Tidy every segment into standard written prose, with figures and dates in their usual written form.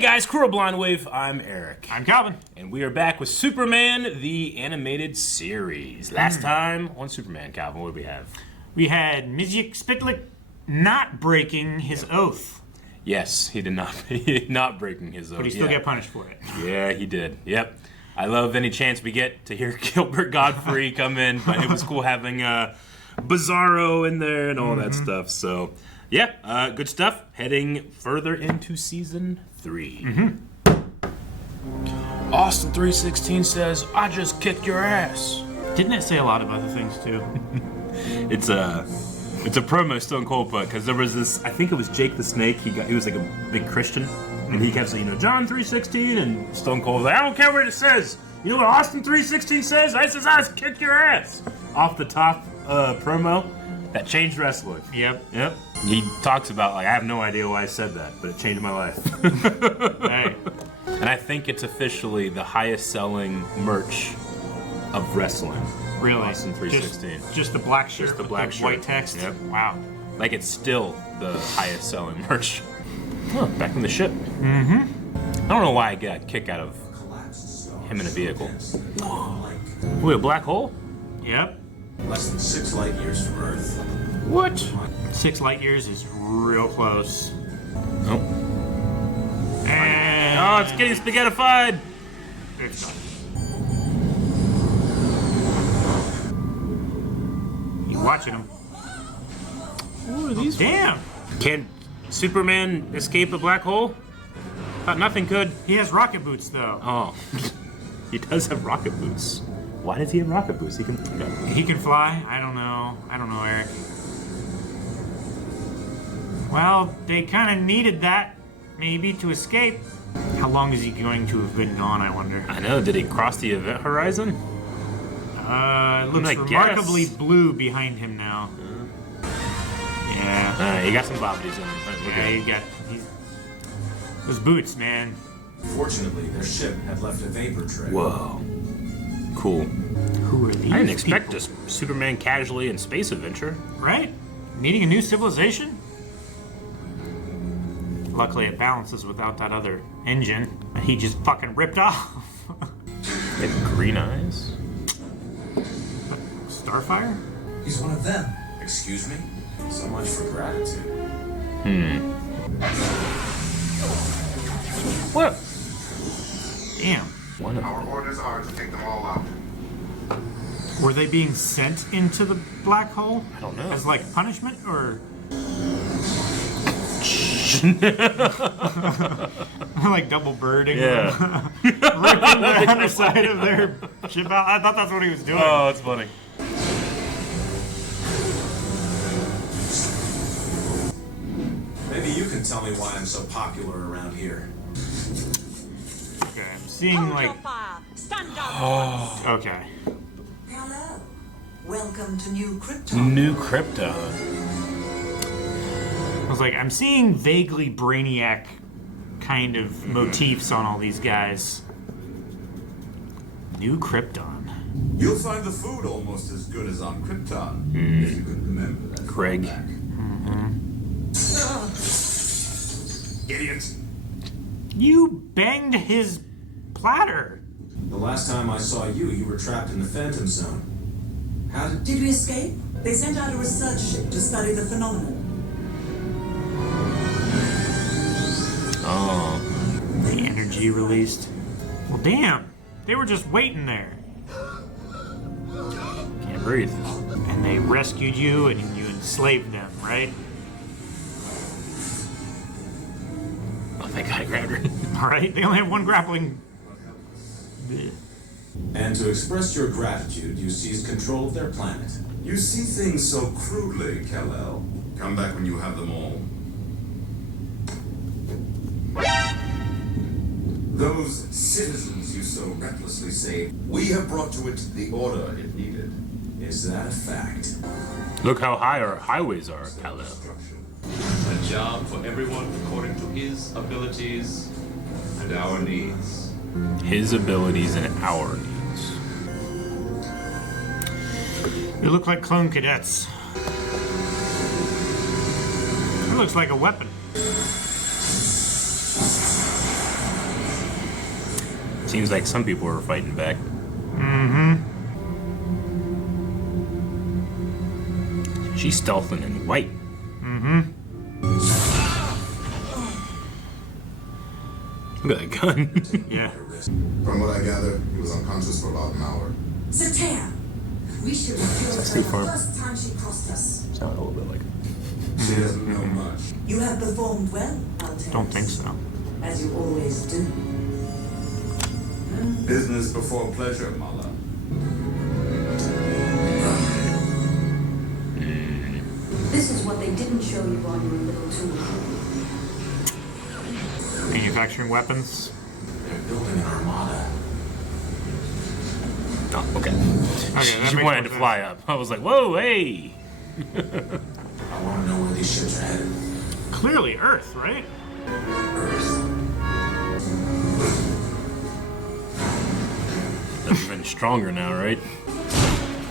guys, Crew of Blind Wave, I'm Eric. I'm Calvin. And we are back with Superman, the animated series. Last time on Superman, Calvin, what did we have? We had Mijik Spitlik not breaking his oath. Yes, he did not breaking his oath. But he still got punished for it. Yeah, he did. Yep. I love any chance we get to hear Gilbert Godfrey come in, but it was cool having Bizarro in there and all that stuff. So, yeah, good stuff. Heading further into Season 3. Austin 316 says, I just kicked your ass. Didn't it say a lot of other things, too? It's a promo Stone Cold put, because there was this, I think it was Jake the Snake, he was like a big Christian, and he kept saying, John 316, and Stone Cold was like, I don't care what it says. You know what Austin 316 says? I says, I just kick your ass. Off the top promo that changed wrestling. Yep. He talks about, like, I have no idea why I said that, but it changed my life. Hey. And I think it's officially the highest selling merch of wrestling. Really? Austin 316. Just the black shirt Just the with black the shirt. white text? Yep. Wow. Like, it's still the highest selling merch. Oh, back in the ship. I don't know why I get a kick out of him in a vehicle. Wait, a black hole? Yep. Less than 6 light years from Earth. What? 6 light years is real close. Oh. And Oh, it's getting spaghettified. it's done. You watching him? What are these? Damn! Can Superman escape a black hole? Thought nothing could. He has rocket boots, though. Oh. He does have rocket boots. Why does he have rocket boots? He can... He can fly? I don't know, Eric. Well, they kind of needed that, maybe, to escape. How long is he going to have been gone, I wonder? I know. Did he cross the event horizon? It looks I remarkably guess. blue behind him now. Yeah. Alright, he got some bobbies in him. Yeah, those boots, man. Fortunately, their ship had left a vapor trail. Whoa. Cool. Who are these I didn't expect people? a Superman casually in space adventure. Right? Meeting a new civilization? Luckily, it balances without that other engine that he just fucking ripped off. They have green eyes. Starfire? He's one of them. Excuse me? So much for gratitude. What? Damn. One of Our them. orders are to take them all out. Were they being sent into the black hole? I don't know. As like punishment, or like double birding? Yeah. Ripping the underside of their ship out. I thought that's what he was doing. Oh, it's funny. Maybe you can tell me why I'm so popular around here. Okay, I'm seeing Hold like. your fire. Stand down. Okay. Hello. Welcome to New Krypton. New Krypton. I was like, I'm seeing vaguely Brainiac kind of motifs on all these guys. New Krypton. You'll find the food almost as good as on Krypton, if you can remember that. Craig. Idiots! You banged his platter. The last time I saw you, you were trapped in the Phantom Zone. How did... Did we escape? They sent out a research ship to study the phenomenon. Oh. The energy released. Well, damn. They were just waiting there. Can't breathe. And they rescued you and you enslaved them, right? Oh, thank God I grabbed her. All right? They only have one grappling. And to express your gratitude, you seized control of their planet. You see things so crudely, Kal-el. Come back when you have them all. Those citizens you so recklessly saved, we have brought to it the order it needed. Is that a fact? Look how high our highways are, Kal-el. A job for everyone according to his abilities and our needs. His abilities and our needs. They look like clone cadets. It looks like a weapon. Seems like some people are fighting back. She's stealthing in white. Look at that gun. Yeah. From what I gather, he was unconscious for about an hour. Satea, we should have killed her State the Farm. first time she crossed us. Sound a little bit like She doesn't know much. You have performed well, Altair. Don't think so. As you always do. Business before pleasure, Mala. This is what they didn't show you on your little tour. Manufacturing weapons. They're building an armada. Oh, okay. Okay, that She makes wanted more to sense. fly up. I was like, whoa, hey! I want to know where these ships are headed. Clearly Earth, right? Earth. That's even stronger now, right?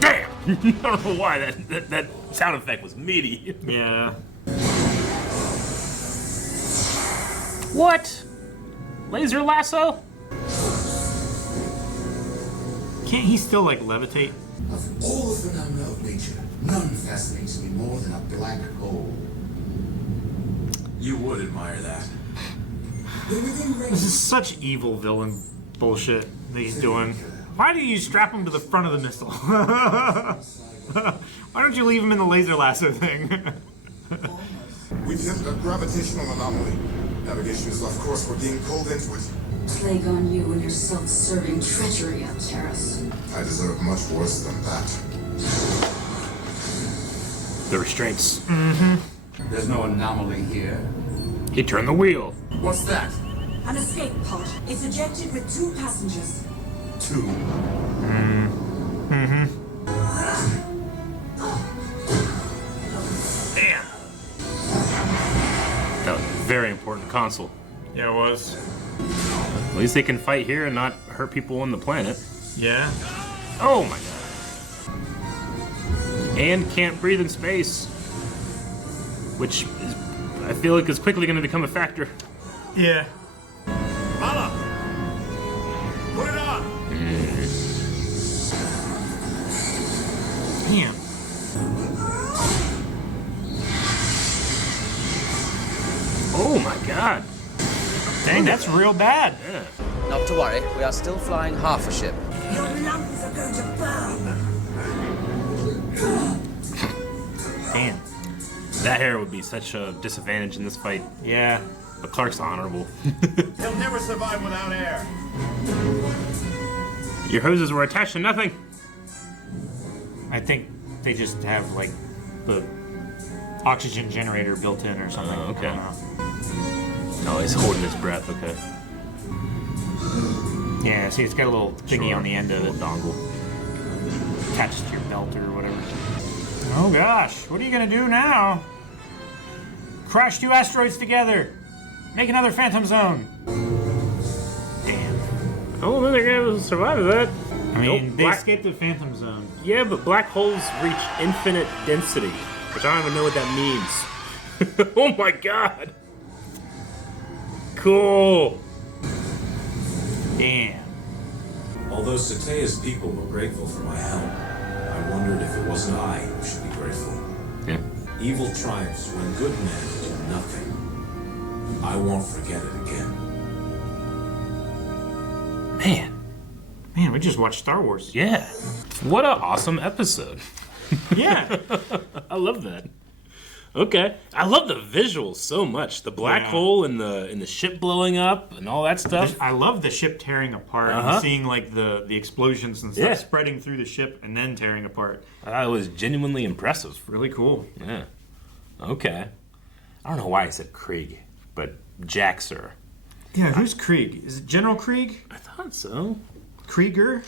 Damn! I don't know why that sound effect was meaty. Yeah. What? Laser lasso? Can't he still, like, levitate? Of all the phenomena of nature, none fascinates me more than a black hole. You would admire that. This is such evil villain bullshit that he's doing. Why do you strap him to the front of the missile? Why don't you leave him in the laser lasso thing? We've hit a gravitational anomaly. Navigation is off course. We're being pulled into it. Plague on you and your self-serving treachery, Altaris. I deserve much worse than that. The restraints. There's no anomaly here. He turned the wheel. What's that? An escape pod. It's ejected with 2 passengers. 2. Damn. That was a very important console. Yeah, it was. At least they can fight here and not hurt people on the planet. Yeah. Oh my god. And can't breathe in space. Which is, I feel like is quickly going to become a factor. Yeah. Mala! Put it on! Damn. Oh my god. Dang, that's real bad. Yeah. Not to worry, we are still flying half a ship. Your lungs are going to burn. Damn. That hair would be such a disadvantage in this fight. Yeah. But Clark's honorable. He'll never survive without air. Your hoses were attached to nothing. I think they just have, like, the oxygen generator built in or something. Oh, okay. I don't know. Oh, he's holding his breath, okay. Yeah, see, it's got a little thingy Sure. on the end of it. Dongle. Attached to your belt or whatever. Oh gosh, what are you gonna do now? Crash 2 asteroids together. Make another Phantom Zone. Damn. I don't think they're gonna survive that. I mean, Nope, they black- escaped the Phantom Zone. Yeah, but black holes reach infinite density, which I don't even know what that means. Oh my god! Cool! Damn. Although Satea's people were grateful for my help, I wondered if it wasn't I who should be grateful. Yeah. Evil triumphs when good men do nothing. I won't forget it again. Man, we just watched Star Wars. Yeah. What an awesome episode. Yeah. I love that. Okay. I love the visuals so much. The black Yeah. hole and the ship blowing up and all that stuff. I love the ship tearing apart and seeing like the explosions and stuff Yeah. spreading through the ship and then tearing apart. I thought it was genuinely impressive. Really cool. Yeah. Okay. I don't know why I said Krieg, but Jax Ur. Yeah, who's Krieg? Is it General Krieg? I thought so. Krieger?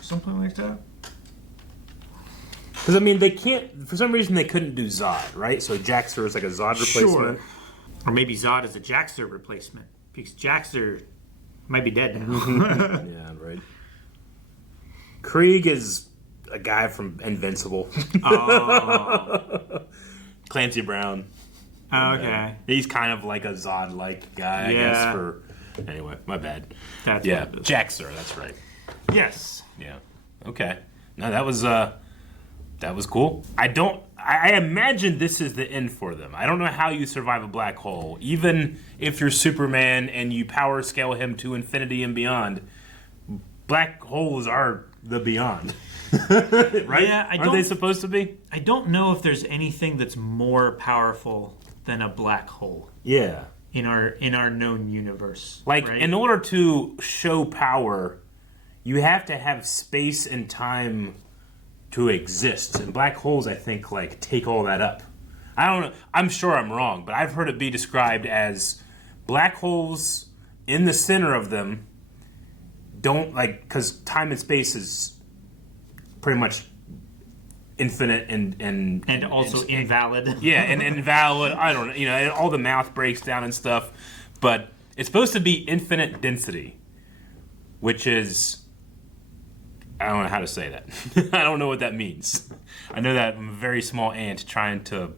Something like that? Because, I mean, they can't... For some reason, they couldn't do Zod, right? So Jax Ur is like a Zod replacement. Sure. Or maybe Zod is a Jax Ur replacement. Because Jax Ur might be dead now. Yeah, right. Krieg is a guy from Invincible. Oh. Clancy Brown. Okay. He's kind of like a Zod-like guy, I Yeah. guess, for Anyway, my bad. That's yeah, what it is. Jax Ur, that's right. Yes. Yeah. Okay. No, that was cool. I imagine this is the end for them. I don't know how you survive a black hole. Even if you're Superman and you power scale him to infinity and beyond, black holes are the beyond. Right? Yeah, Aren't they supposed to be? I don't know if there's anything that's more powerful than a black hole. Yeah. In our known universe. Like, right? in order to show power, you have to have space and time to exist. And black holes, I think, like, take all that up. I don't know. I'm sure I'm wrong, but I've heard it be described as black holes in the center of them don't, like, because time and space is pretty much infinite and also invalid. Yeah, and invalid. I don't know. You know, all the math breaks down and stuff, but it's supposed to be infinite density, which is, I don't know how to say that. I don't know what that means. I know that I'm a very small ant trying to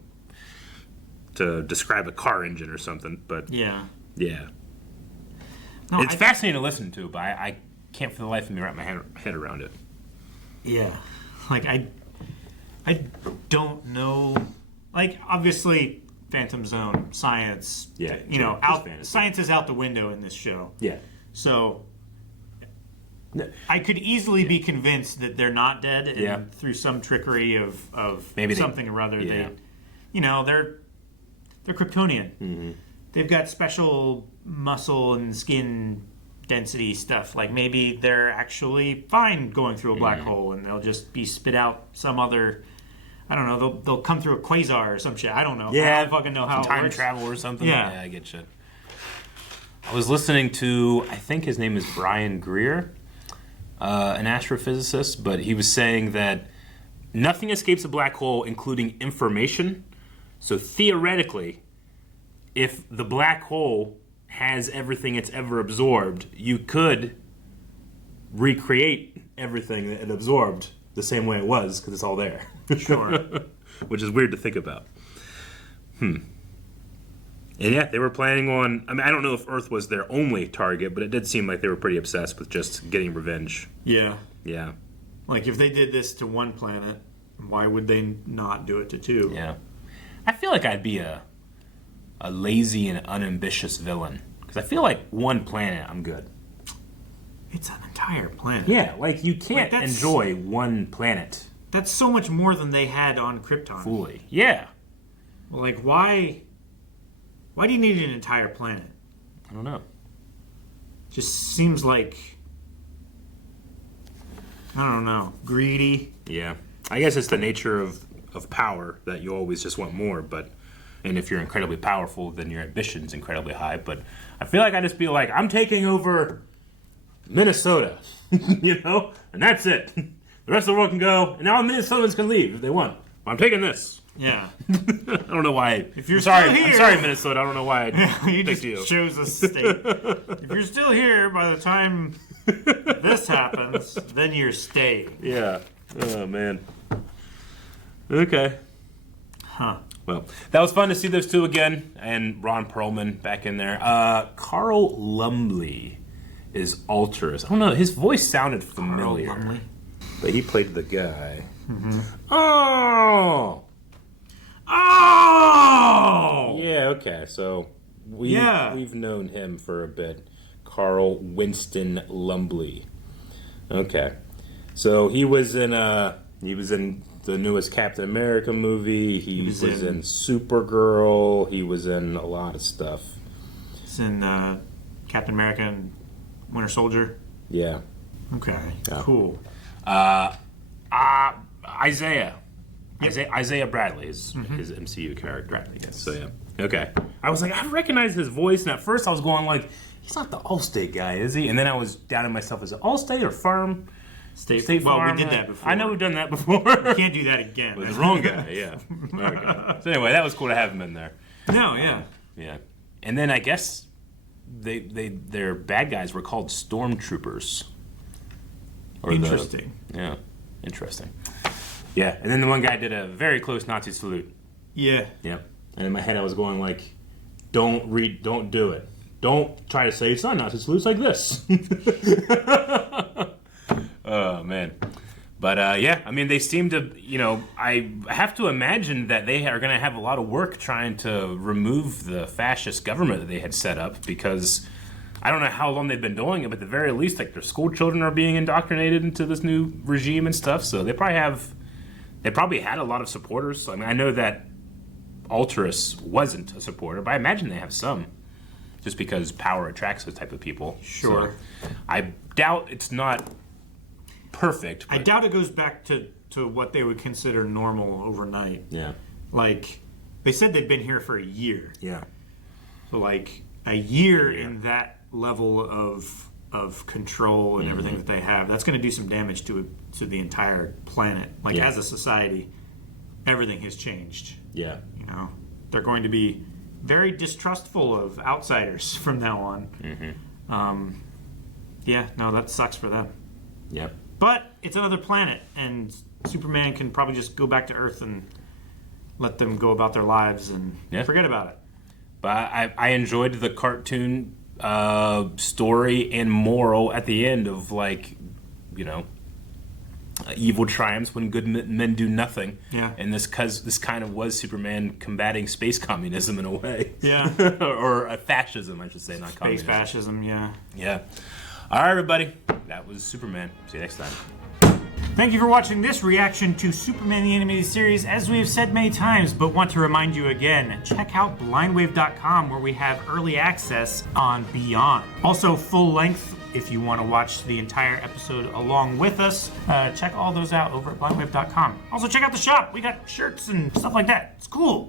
describe a car engine or something, but yeah. No, it's fascinating to listen to, but I can't for the life of me wrap my head around it. Yeah, like I don't know. Like, obviously, Phantom Zone science. Yeah, science is out the window in this show. Yeah. So I could easily be convinced that they're not dead, and through some trickery of maybe something or other, they're Kryptonian. Mm-hmm. They've got special muscle and skin density stuff. Like, maybe they're actually fine going through a black hole, and they'll just be spit out some other. I don't know. They'll come through a quasar or some shit. I don't know. Yeah, I don't fucking know how time it works. travel or something. Yeah, I get shit. I was listening to, I think his name is Brian Greer, an astrophysicist, but he was saying that nothing escapes a black hole, including information. So theoretically, if the black hole has everything it's ever absorbed, you could recreate everything that it absorbed the same way it was, because it's all there. Sure. Which is weird to think about. And yeah, they were planning on, I mean, I don't know if Earth was their only target, but it did seem like they were pretty obsessed with just getting revenge. Yeah. Yeah. Like, if they did this to one planet, why would they not do it to two? Yeah. I feel like I'd be a lazy and unambitious villain. Because I feel like one planet, I'm good. It's an entire planet. Yeah, like you can't enjoy one planet. That's so much more than they had on Krypton. Fully. Yeah. Well, like, why do you need an entire planet? I don't know. Just seems like, I don't know, greedy. Yeah. I guess it's the nature of power that you always just want more, and if you're incredibly powerful, then your ambition's incredibly high. But I feel like I just feel like I'm taking over Minnesota, and that's it. The rest of the world can go, and now Minnesotans can leave if they want. But I'm taking this. Yeah. I don't know why. If you're sorry, still here, I'm sorry, Minnesota. I don't know why you just chose a state. If you're still here by the time this happens, then you're staying. Yeah. Oh man. Okay. Huh. Well, that was fun to see those two again, and Ron Perlman back in there. Carl Lumbly is Alterus. I don't know, his voice sounded familiar. But he played the guy. Mm-hmm. Oh! Yeah, okay, so we've known him for a bit. Carl Winston Lumbly. Okay. So he was in the newest Captain America movie. He was in Supergirl. He was in a lot of stuff. He's in Captain America and Winter Soldier. Yeah. Okay. Yeah. Cool. Isaiah. Isaiah Bradley is his MCU character. Bradley, yes. So yeah. Okay. I was like, I recognize his voice, and at first I was going like, he's not the Allstate guy, is he? And then I was doubting myself, is it Allstate or Farm? State Farm. Well, we did that before. I know we've done that before. We can't do that again. With the wrong guy, yeah. Okay. So anyway, that was cool to have him in there. No, yeah. Yeah. And then I guess their bad guys were called stormtroopers. Interesting. Yeah. Interesting. Yeah. And then the one guy did a very close Nazi salute. Yeah. Yeah. And in my head I was going like, don't do it. Don't try to say it's not it looks like this. Oh, man. But, yeah, I mean, they seem to, I have to imagine that they are going to have a lot of work trying to remove the fascist government that they had set up, because I don't know how long they've been doing it, but at the very least, like, their school children are being indoctrinated into this new regime and stuff, so they probably had a lot of supporters. I mean, I know that Alterus wasn't a supporter, but I imagine they have some, just because power attracts those type of people. Sure. So I doubt it's not perfect. I doubt it goes back to what they would consider normal overnight. Yeah. Like, they said they've been here for a year. Yeah. So, like, a year in that level of control and everything that they have, that's going to do some damage to the entire planet. Like, as a society, everything has changed. Yeah. They're going to be very distrustful of outsiders from now on. Yeah, no, that sucks for them. Yep. But it's another planet, and Superman can probably just go back to Earth and let them go about their lives and forget about it. But I enjoyed the cartoon story and moral at the end of, like, evil triumphs when good men do nothing. Yeah. And this kind of was Superman combating space communism in a way. Yeah. Or fascism, I should say, not communism. Space fascism, yeah. Yeah. All right, everybody. That was Superman. See you next time. Thank you for watching this reaction to Superman the Animated Series. As we have said many times, but want to remind you again, check out blindwave.com, where we have early access on Beyond. Also, full length, if you want to watch the entire episode along with us. Check all those out over at blindwave.com. Also, check out the shop. We got shirts and stuff like that. It's cool.